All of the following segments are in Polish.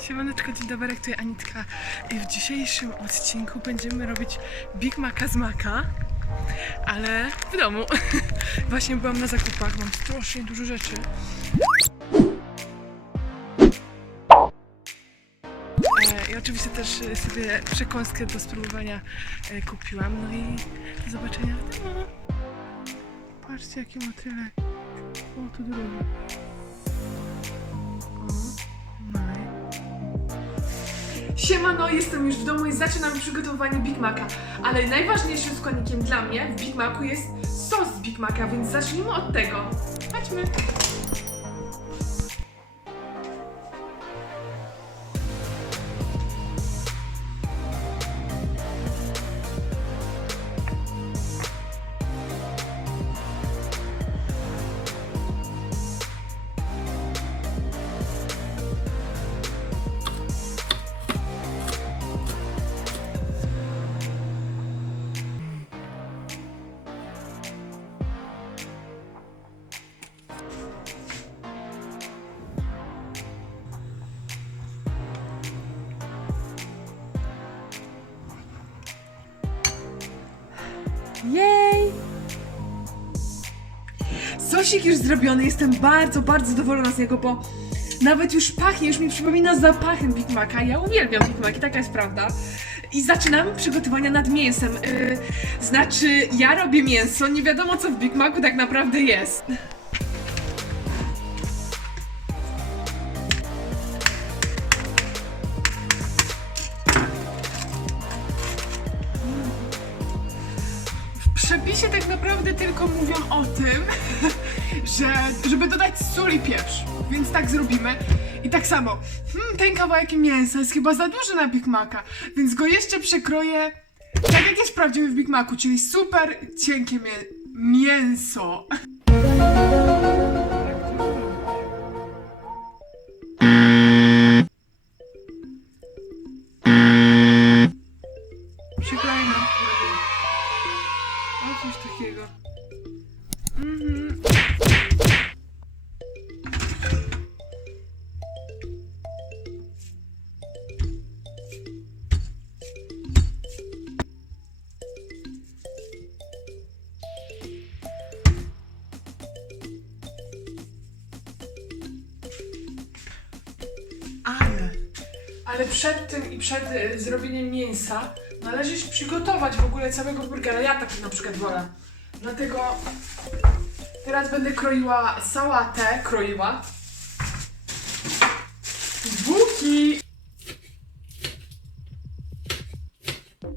Siemaneczko, dzień dobry, tu jest Anitka i w dzisiejszym odcinku będziemy robić Big Maca z Maka, ale w domu. Właśnie byłam na zakupach, mam strasznie dużo rzeczy. E, I oczywiście też e, sobie przekąskę do spróbowania e, kupiłam, no i do zobaczenia w domu. Patrzcie jaki motylek. O, tu drugi. Siemano, jestem już w domu i zaczynamy przygotowywanie Big Maca. Ale najważniejszym składnikiem dla mnie w Big Macu jest sos z Big Maca, więc zacznijmy od tego. Chodźmy. Sosik już zrobiony, jestem bardzo, bardzo zadowolona z niego, bo nawet już pachnie, już mi przypomina zapachem Big Maca. Ja uwielbiam Big Maci, taka jest prawda. I zaczynamy przygotowania nad mięsem. Yy, znaczy, ja robię mięso, nie wiadomo co w Big Macu tak naprawdę jest. Przepisie tak naprawdę tylko mówią o tym, że żeby dodać sól i pieprz. Więc tak zrobimy. I tak samo, hmm, ten kawałek mięsa jest chyba za duży na Big Maca, więc go jeszcze przekroję tak jak jest prawdziwy w Big Macu, czyli super cienkie mię mięso. Ale przed tym i przed y, zrobieniem mięsa należy się przygotować w ogóle całego burgera. Ja tak na przykład wolę. Dlatego teraz będę kroiła sałatę, kroiła. Buki!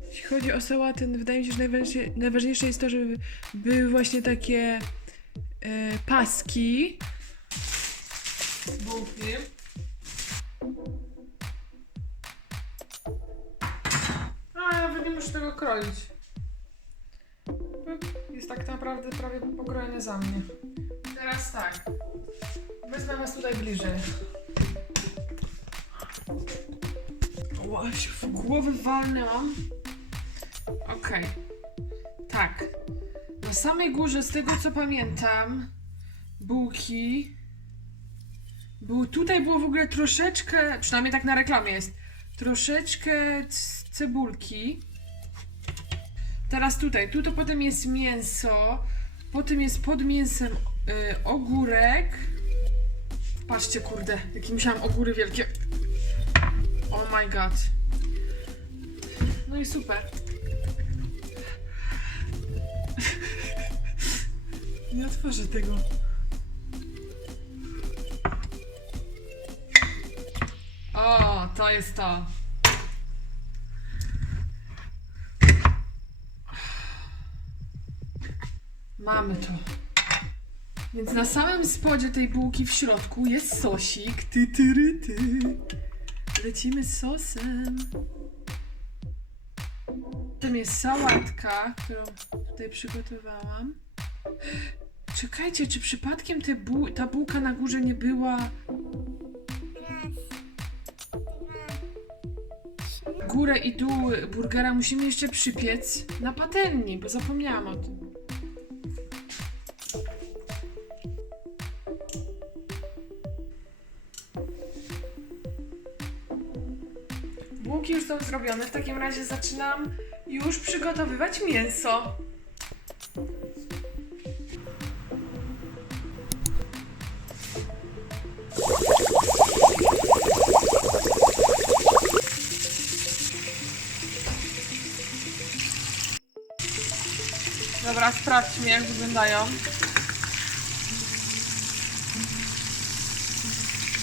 Jeśli chodzi o sałatę, wydaje mi się, że najważniejsze, najważniejsze jest to, żeby były właśnie takie e, paski. Bułki. Nie muszę tego kroić. Jest tak naprawdę prawie pokrojone za mnie. Teraz tak. Wezmę was tutaj bliżej. Łaś, w głowę walnęłam. Okej. Tak. Na samej górze, z tego co pamiętam, bułki. Było, tutaj było w ogóle troszeczkę, przynajmniej tak na reklamie jest, troszeczkę cebulki. Teraz tutaj, tu to potem jest mięso, potem jest pod mięsem y, ogórek. Patrzcie, kurde, jakie musiałam ogóry wielkie. Oh my god. No i super. Nie otworzę tego. O, to jest to. Mamy to. Więc na samym spodzie tej bułki w środku jest sosik. Ty, ty, ry, ty. Lecimy z sosem. Potem jest sałatka, którą tutaj przygotowałam. Czekajcie, czy przypadkiem te bu- ta bułka na górze nie była górę i dół burgera musimy jeszcze przypiec na patelni, bo zapomniałam o tym. Bułki już są zrobione, w takim razie zaczynam już przygotowywać mięso. Dobra, sprawdźmy jak wyglądają.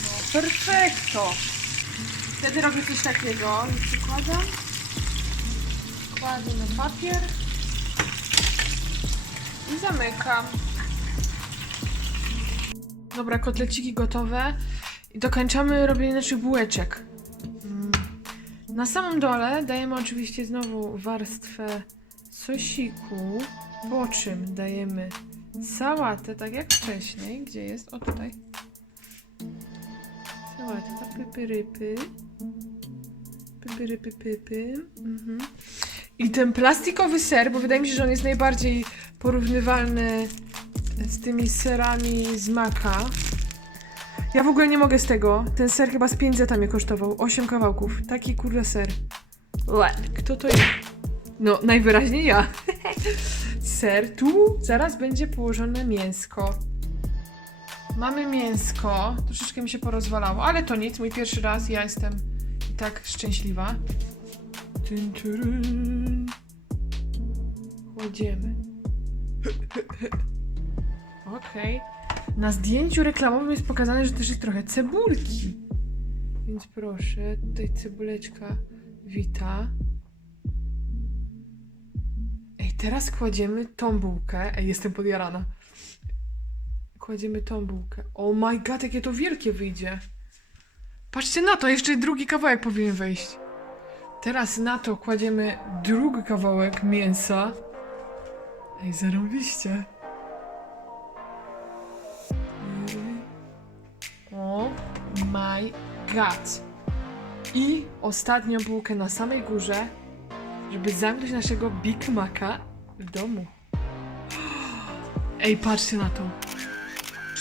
No, perfekto! Wtedy robię coś takiego. Przykładam. Kładę na papier. I zamykam. Dobra, kotleciki gotowe. I dokończamy robienie naszych bułeczek. Na samym dole dajemy oczywiście znowu warstwę sosiku, po czym dajemy sałatę, tak jak wcześniej. Gdzie jest? O tutaj. Sałatka, pypyrypy. Pypyrypy, pypy. Mhm. I ten plastikowy ser, bo wydaje mi się, że on jest najbardziej porównywalny z tymi serami z maka. Ja w ogóle nie mogę z tego. Ten ser chyba z 5 zeta mnie kosztował. 8 kawałków. Taki kurde ser. Łe, Kto to jest? No, najwyraźniej ja. ser. Tu zaraz będzie położone mięsko. Mamy mięsko. Troszeczkę mi się porozwalało, ale to nic. Mój pierwszy raz. Ja jestem i tak szczęśliwa. Kładziemy. Okej. Na zdjęciu reklamowym jest pokazane, że też jest trochę cebulki. Więc proszę, tutaj cebuleczka wita. Ej, teraz kładziemy tą bułkę. Ej, jestem podjarana. Kładziemy tą bułkę. Oh my god, jakie to wielkie wyjdzie. Patrzcie na to, jeszcze drugi kawałek powinien wejść. Teraz na to kładziemy drugi kawałek mięsa. Ej, zarąbiście. Oh my god. I ostatnią bułkę na samej górze, żeby zamknąć naszego Big Maca w domu. Ej, patrzcie na to.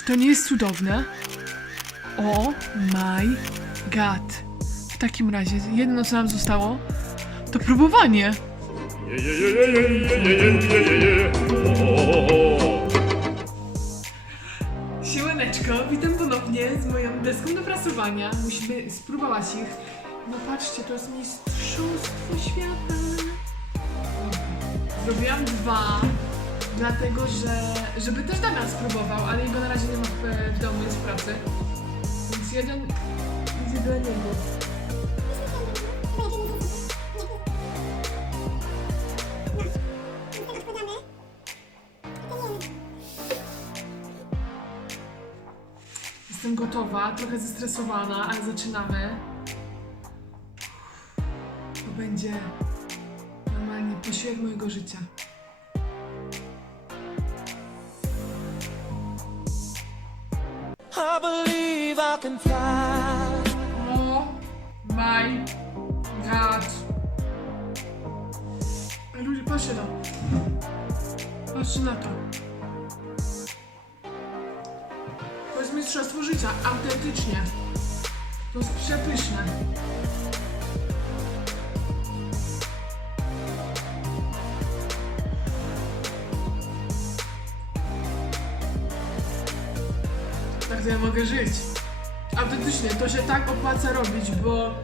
To nie jest cudowne? Oh my god. W takim razie, jedno co nam zostało, to próbowanie. Siemaneczko, witam ponownie z moją deską do prasowania. Musimy spróbować ich. No patrzcie, to jest mistrzostwo świata. Zrobiłam dwa, dlatego że, żeby też Damian spróbował, ale jego na razie nie ma w, w domu, jest w pracy. Więc jeden idzie dla niego. Jestem gotowa, trochę zestresowana, ale zaczynamy. To będzie normalnie posiłek mojego życia. I believe I can fly. Oh my god. Ej, Ludzie, patrzcie na Patrzcie na to. To jest mistrzostwo życia, autentycznie. To jest przepyszne. To ja mogę żyć. Autentycznie, to się tak opłaca robić, bo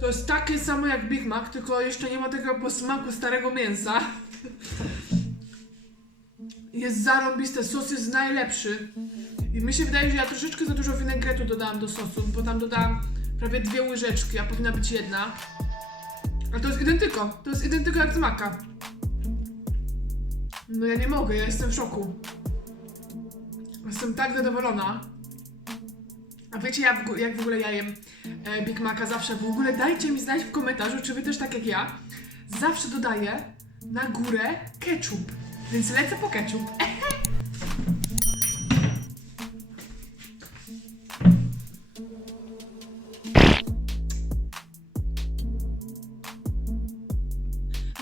to jest takie samo jak Big Mac, tylko jeszcze nie ma tego posmaku starego mięsa. Jest zarąbiste, sos jest najlepszy. I mi się wydaje, że ja troszeczkę za dużo winegretu dodałam do sosu, bo tam dodałam prawie dwie łyżeczki, a powinna być jedna. A to jest identyko, to jest identyko jak z maka. No ja nie mogę, ja jestem w szoku. Jestem tak zadowolona. A wiecie w jak w ogóle ja jem e, Big Maca zawsze? W ogóle dajcie mi znać w komentarzu, czy wy też tak jak ja. Zawsze dodaję na górę ketchup. Więc lecę po ketchup.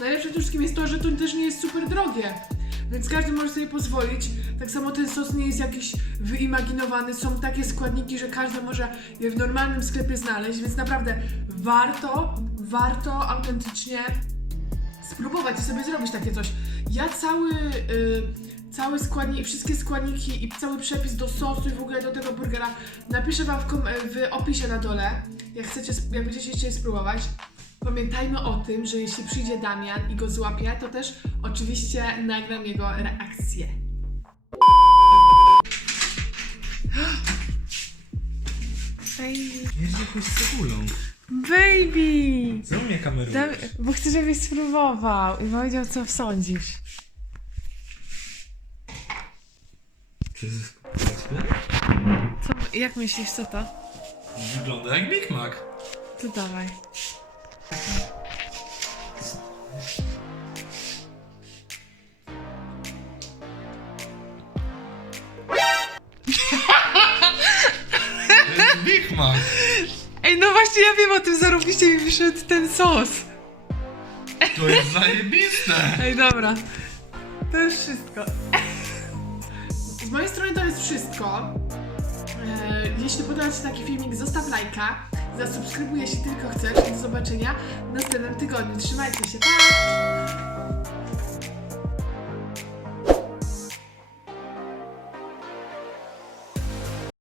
Najlepsze w tym wszystkim jest to, że to też nie jest super drogie. Więc każdy może sobie pozwolić. Tak samo ten sos nie jest jakiś wyimaginowany. Są takie składniki, że każdy może je w normalnym sklepie znaleźć, więc naprawdę warto, warto autentycznie spróbować i sobie zrobić takie coś. Ja cały, y, cały składnik, wszystkie składniki i cały przepis do sosu i w ogóle do tego burgera napiszę wam w, w opisie na dole, jak chcecie, jak będziecie chcieli spróbować. Pamiętajmy o tym, że jeśli przyjdzie Damian i go złapie, to też oczywiście nagram jego reakcję. Jeździ jakąś cebulą. Baby! Co mnie kamerujesz? bo chcę, żebyś spróbował i powiedział, co sądzisz. To jest... jest? Co, jak myślisz, co to? Wygląda jak Big Mac. To dawaj. To jest Big Mac. Ej, no właśnie ja wiem o tym, zarobiście mi wyszedł ten sos. To jest zajebiste. Ej, dobra. To już wszystko. Z mojej strony to jest wszystko. E, jeśli podoba Ci taki filmik, zostaw lajka. Zasubskrybuj, jeśli tylko chcesz. Do zobaczenia w następnym tygodniu. Trzymajcie się, pa!